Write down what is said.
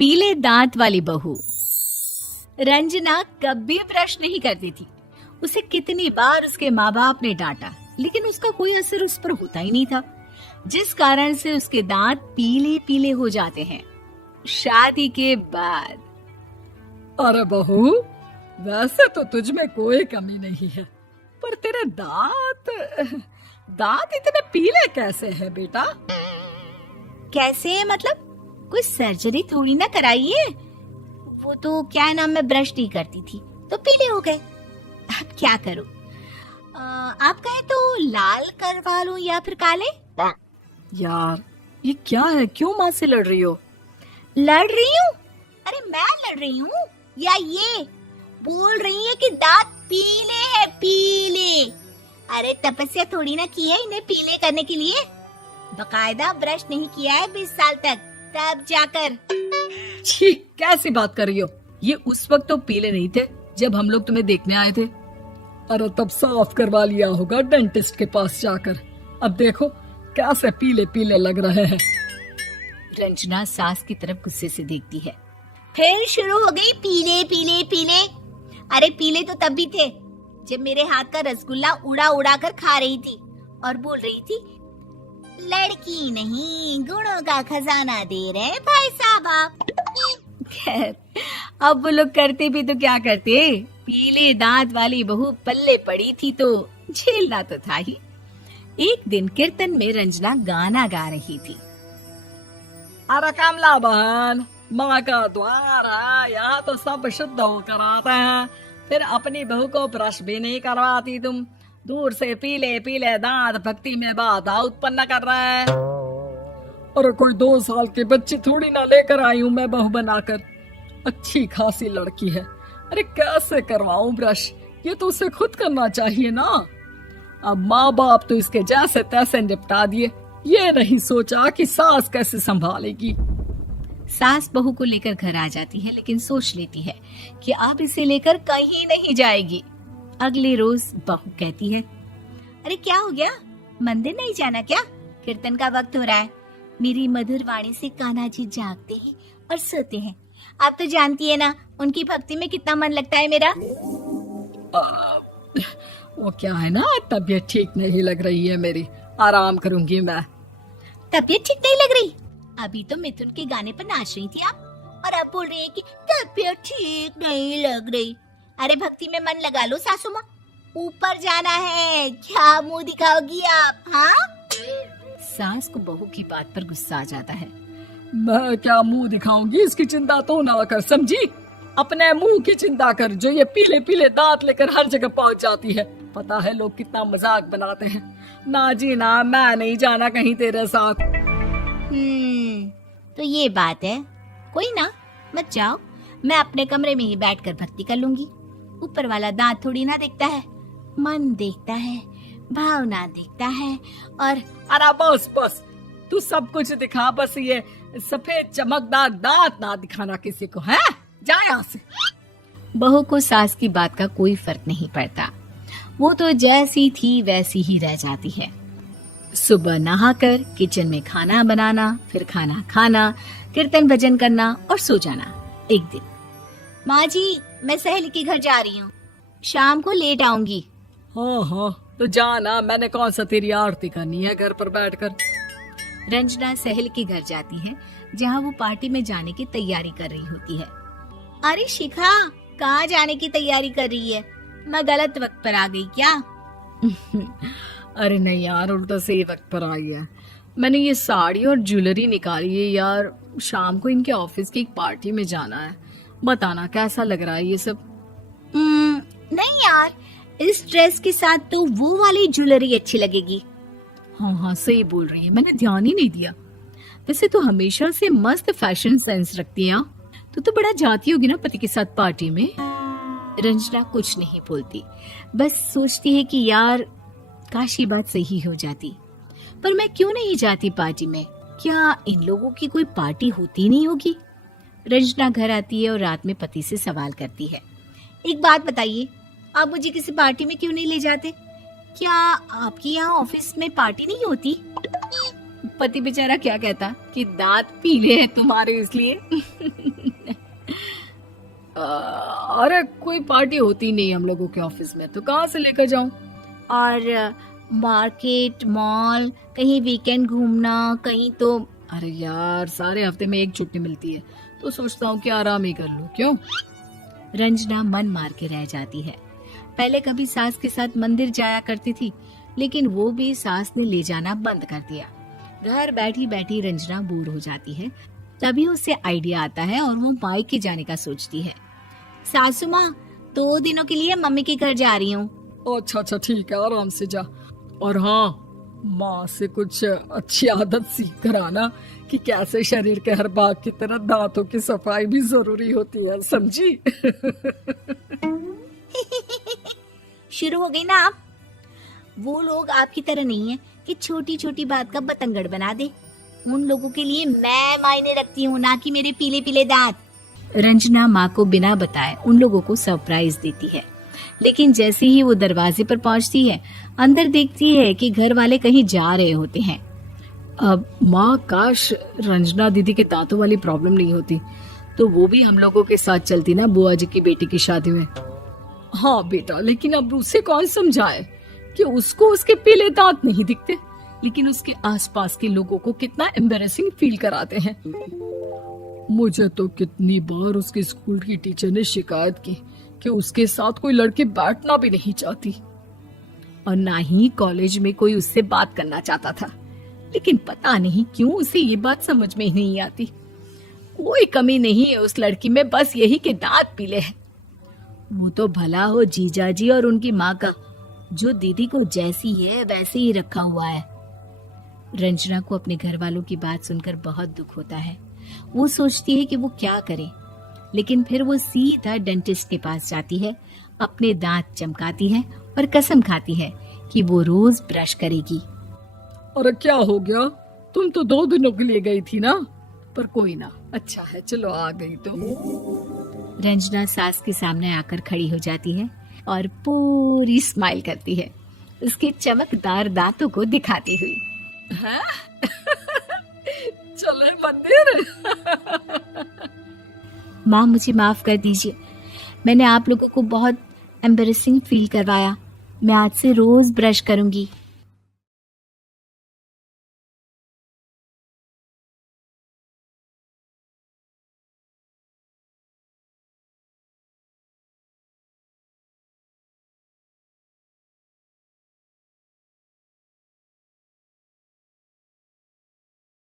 पीले दांत वाली बहू। रंजना कभी ब्रश नहीं करती थी। उसे कितनी बार उसके माँ बाप ने डांटा, लेकिन उसका कोई असर उस पर होता ही नहीं था, जिस कारण से उसके दांत पीले पीले हो जाते हैं। शादी के बाद। अरे बहू, वैसे तो तुझ में कोई कमी नहीं है, पर तेरे दांत इतने पीले कैसे हैं बेटा? कैसे मतलब? कोई सर्जरी थोड़ी ना कराइए। वो तो क्या नाम, मैं ब्रश नहीं करती थी तो पीले हो गए। अब क्या करूं? आप कहें तो लाल करवा लूं या फिर काले? यार ये क्या है, क्यों माँ से लड़ रही हो? लड़ रही हूँ? अरे मैं लड़ रही हूँ या ये बोल रही है कि दांत पीले हैं, पीले। अरे तपस्या थोड़ी ना की है इन्हें पीले करने के लिए। बकायदा ब्रश नहीं किया है 20 साल तक, तब जाकर। छी, कैसी बात कर रही हो? ये उस वक्त तो पीले नहीं थे जब हम लोग तुम्हें देखने आए थे। अरे तब साफ करवा लिया होगा डेंटिस्ट के पास जाकर। अब देखो कैसे पीले पीले लग रहे हैं। रंजना सास की तरफ गुस्से से देखती है। फिर शुरू हो गई पीले पीले पीले। अरे पीले तो तब भी थे जब मेरे हाथ का रसगुल्ला उड़ा उड़ा कर खा रही थी और बोल रही थी, लड़की नहीं गुणों का खजाना दे रहे भाई साहब आप। खैर, अब वो लोग करते भी तो क्या करते, पीले दांत वाली बहू पल्ले पड़ी थी तो झेलना तो था ही। एक दिन कीर्तन में रंजना गाना गा रही थी। अरे कमला बहन, माँ का द्वार है, यहाँ तो सब शुद्ध होकर आते हैं, फिर अपनी बहू को ब्रश भी नहीं करवाती तुम। दूर से पीले पीले दांत भक्ति में बाधा उत्पन्न कर रहा है। अरे कोई 2 साल के बच्चे थोड़ी ना लेकर आई हूँ मैं बहू बनाकर। अच्छी खासी लड़की है, अरे कैसे करवाऊं ब्रश? ये तो उसे खुद करना चाहिए ना। अब माँ बाप तो इसके जैसे तैसे निपटा दिए, ये नहीं सोचा कि सास कैसे संभालेगी। सास बहू को लेकर घर आ जाती है, लेकिन सोच लेती है कि अब इसे लेकर कहीं नहीं जाएगी। अगले रोज बहू कहती है, अरे क्या हो गया, मंदिर नहीं जाना क्या? कीर्तन का वक्त हो रहा है। मेरी मधुर वाणी से कान्हा जी जागते हैं और सोते हैं। आप तो जानती है ना उनकी भक्ति में कितना मन लगता है मेरा। वो क्या है ना, तबीयत ठीक नहीं लग रही है मेरी, आराम करूंगी मैं। तबीयत ठीक नहीं लग रही? अभी तो मिथुन के गाने पर नाच रही थी आप, और अब बोल रही है कि तबीयत ठीक नहीं लग रही। अरे भक्ति में मन लगा लो सासू माँ, ऊपर जाना है, क्या मुंह दिखाओगी आप? हाँ? सास को बहू की बात पर गुस्सा आ जाता है। मैं क्या मुंह दिखाऊंगी, इसकी चिंता तो ना कर, समझी? अपने मुंह की चिंता कर, जो ये पीले पीले दांत लेकर हर जगह पहुंच जाती है। पता है लोग कितना मजाक बनाते हैं। ना जी ना, मैं नहीं जाना कहीं तेरे साथ। तो ये बात है। कोई ना, मत जाओ, मैं अपने कमरे में ही बैठकर भक्ति कर लूंगी। ऊपर वाला दांत थोड़ी ना देखता है, मन देखता है, भावना देखता है। और अरे बस बस, तू सब कुछ दिखा, बस ये सफेद चमकदार दांत ना दिखाना किसी को, है? जा यहाँ से। बहू को सास की बात का कोई फर्क नहीं पड़ता, वो तो जैसी थी वैसी ही रह जाती है। सुबह नहाकर किचन में खाना बनाना, फिर खाना खाना, कीर्तन भजन करना और सो जाना। एक दिन, माँ जी मैं सहेली के घर जा रही हूँ, शाम को लेट आऊंगी। हाँ हाँ तो जाना, मैंने कौन सा तेरी आरती करनी है घर पर बैठकर। रंजना सहेली के घर जाती है, जहाँ वो पार्टी में जाने की तैयारी कर रही होती है। अरे शिखा, कहाँ जाने की तैयारी कर रही है? मैं गलत वक्त पर आ गई क्या? अरे नहीं यार, उल्टा सही वक्त पर आई है। मैंने ये साड़ी और ज्वेलरी निकाली है यार, शाम को इनके ऑफिस की एक पार्टी में जाना है। बताना कैसा लग रहा है ये सब? नहीं यार, इस ड्रेस के साथ तो वो वाली ज्वेलरी अच्छी लगेगी। हाँ हाँ सही बोल रही है, मैंने ध्यान ही नहीं दिया। वैसे तो हमेशा से मस्त फैशन सेंस रखती है। तो बड़ा जाती होगी ना पति के साथ पार्टी में। रंजना कुछ नहीं बोलती, बस सोचती है कि यार काश ये बात सही हो जाती, पर मैं क्यों नहीं जाती पार्टी में? क्या इन लोगों की कोई पार्टी होती नहीं होगी? रंजना घर आती है और रात में पति से सवाल करती है, एक बात बताइए, आप मुझे किसी पार्टी में क्यों नहीं ले जाते? क्या आपके यहाँ ऑफिस में पार्टी नहीं होती? पति बेचारा क्या कहता कि दांत पीले हैं तुम्हारे इसलिए। अरे कोई पार्टी होती नहीं हम लोगों के ऑफिस में, तो कहाँ से लेकर जाऊं? और मार्केट, मॉल, कहीं वीकेंड घूमना, कहीं तो। अरे यार, सारे हफ्ते में एक छुट्टी मिलती है, तो सोचता हूँ कि आराम ही कर लूं। क्यों? रंजना मन मार के रह जाती है। पहले कभी सास के साथ मंदिर जाया करती थी, लेकिन वो भी सास ने ले जाना बंद कर दिया। घर बैठी बैठी रंजना बोर हो जाती है। तभी उसे आइडिया आता है और वो मायके जाने का सोचती है। सासू माँ, 2 दिनों के लिए मम्मी के घर जा रही हूँ। अच्छा ठीक है, आराम से जा। और हाँ, माँ से कुछ अच्छी आदत सीख कर आना कि कैसे शरीर के हर भाग की तरह दांतों की सफाई भी जरूरी होती है, समझी? शुरू हो गई ना आप। वो लोग आपकी तरह नहीं है कि छोटी छोटी बात का बतंगड़ बना दे। उन लोगों के लिए मैं मायने रखती हूँ, ना कि मेरे पीले पीले दांत। रंजना माँ को बिना बताए उन लोगों को सरप्राइज देती है, लेकिन जैसे ही वो दरवाजे पर पहुंचती है, अंदर देखती है कि घर वाले कहीं जा रहे होते हैं। अब माँ, काश रंजना दीदी के दांतों वाली प्रॉब्लम नहीं होती, तो वो भी हम लोगों के साथ चलती ना बुआ जी की बेटी की शादी में। हाँ बेटा, लेकिन अब उसे कौन समझाए कि उसको उसके पीले दांत नहीं दिखते, लेकिन उसके आसपास के लोगों को कितना एम्बैरेसिंग फील कराते हैं। मुझे तो कितनी बार उसके स्कूल की टीचर ने शिकायत की कि उसके साथ कोई लड़की बैठना भी नहीं चाहती, और ना ही कॉलेज में कोई उससे बात करना चाहता था। लेकिन पता नहीं क्यों उसे ये बात समझ में ही नहीं आती। कोई कमी नहीं है उस लड़की में, बस यही कि दांत पीले हैं। वो तो भला हो जीजाजी और उनकी माँ का, जो दीदी को जैसी है वैसे ही रखा हुआ है। रंजना को अपने घर वालों की बात सुनकर बहुत दुख होता है। वो सोचती है कि वो क्या करे, लेकिन फिर वो सीधा डेंटिस्ट के पास जाती है, अपने दांत चमकाती है और कसम खाती है कि वो रोज ब्रश करेगी। अरे क्या हो गया? तुम तो 2 दिनों के लिए गई थी ना, पर कोई ना, अच्छा है, चलो आ गई तो। रंजना सास के सामने आकर खड़ी हो जाती है और पूरी स्माइल करती है, उसके चमकदार दांतों को दिखाती हुई। चले मंदिर। माँ, मुझे माफ कर दीजिए, मैंने आप लोगों को बहुत एम्बैरेसिंग फील करवाया। मैं आज से रोज ब्रश करूंगी।